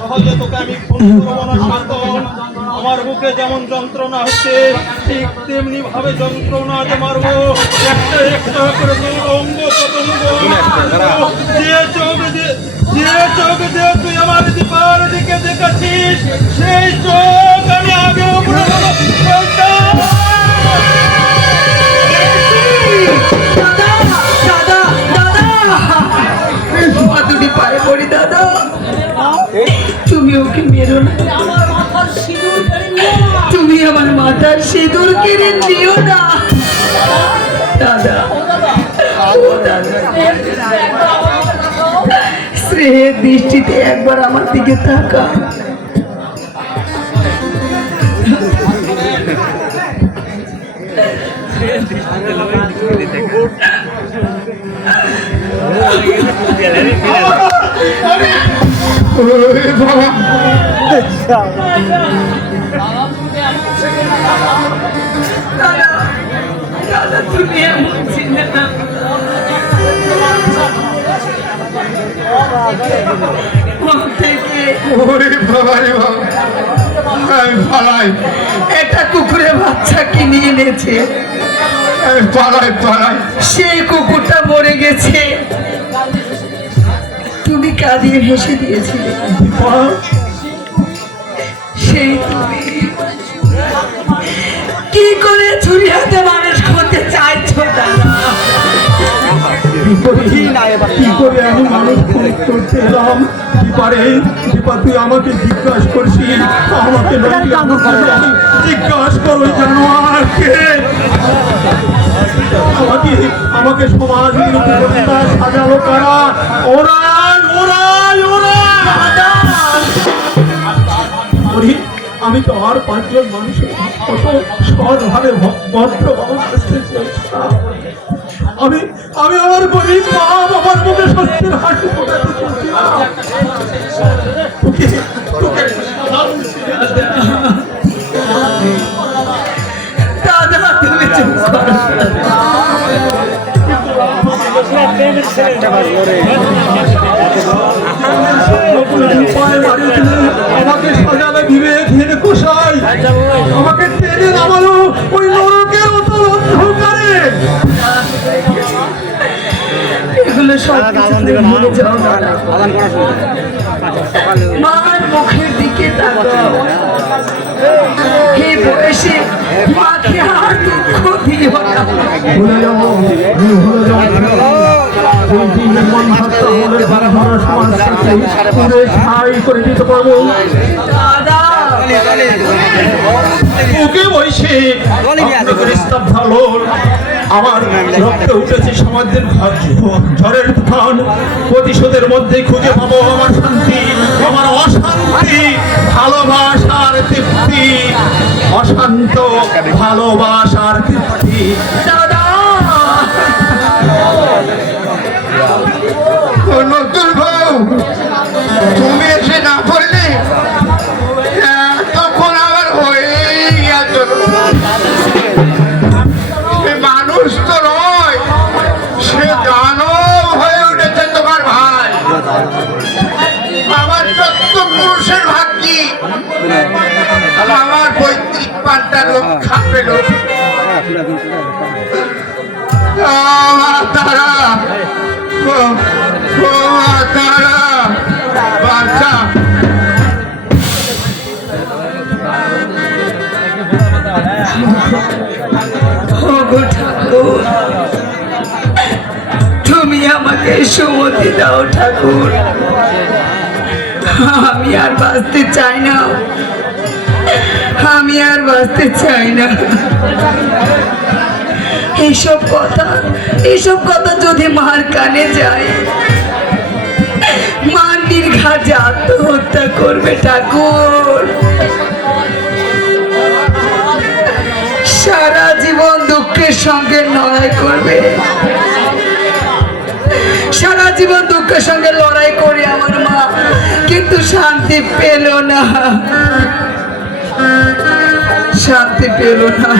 সহজে তোকে আমি খুন করবো না শান্তন। আমার বুকে যেমন যন্ত্রণা হচ্ছে ঠিক তেমনি ভাবে যন্ত্রণা যে মারবো, একটা একটা করে তোর অঙ্গ প্রত্যঙ্গ। যে চোখ দিয়ে তুই আমার দীপার দিকে দেখেছিস সেই চোখ আমি আগে উপরে দাদা, তুমি ওকে মেরো না, তুমি আমার মাথার সিঁদুর কেড়ে দিও না দাদা। ও দাদা, স্নেহের দৃষ্টিতে একবার আমার দিকে তাকা। তুমি এমন ছিলে না, একটা কুকুরের বাচ্চা কিনে এনেছে, সেই কুকুরটা মরে গেছে, তুমি কাঁদিয়ে হেসে দিয়েছিলে, সেই তুমি কি করে ছুরি হাতে মানুষ হতে চাইছো দাদা? কি করে আমি মানুষ করতে এলাম? তুই আমাকে জিজ্ঞাসা করছিস, আমাকে জিজ্ঞাসা করো জানোয়ারকে। আমাকে সমাজ সাজালো কারা? আমি তো আর 5 জন মানুষের সৎভাবে ভদ্র আমি আমার গরিব বাপ আমার মুখে সত্যের হাসি ফোটাতে চাচ্ছিলাম। দাদা তুমি চুপ করো। আমাকে সাজালে বিবেকহীন কষাই, আমাকে টেনে নামালো ওই নরকের অতল অন্ধকারে। এগুলো সব মার মুখের দিকে তাকাও। এই বয়সে মাকে আর দুঃখ দিও না। ভুলে যাবো করে দিতে পারবো ওকে বসে ভালো। আমার রক্তে উঠেছে সমাজের ঝড়ের তুফান, প্রতিশোধের মধ্যে খুঁজে পাবো আমার শান্তি, আমার অশান্তি ভালোবাসার তৃপ্তি, অশান্ত ভালোবাসার তৃপ্তি। দাদা নতুন বউ তুমি এসে না পড়লে তখন আবার হয়ে গেল। সে মানুষ তো নয়, সে দানব হয়ে উঠেছে তোমার ভাই। আমার তত্ত্ব পুরুষের ভাগ্যি আমার পৈতৃক পান্ডা রক্ষা পেল। তারা বাচ্চা তুমি আমাকে সুমতি দাও ঠাকুর, আমি আর বাঁচতে চাই না, আমি আর বাঁচতে চাই না। এইসব কথা যদি মার কানে যায়, মা নির্ঘাত আত্মহত্যা করবে ঠাকুর। সারা জীবন দুঃখের সঙ্গে লড়াই করবে, সারা জীবন দুঃখের সঙ্গে লড়াই করে আমার মা কিন্তু শান্তি পেল না, শান্তি পেল না।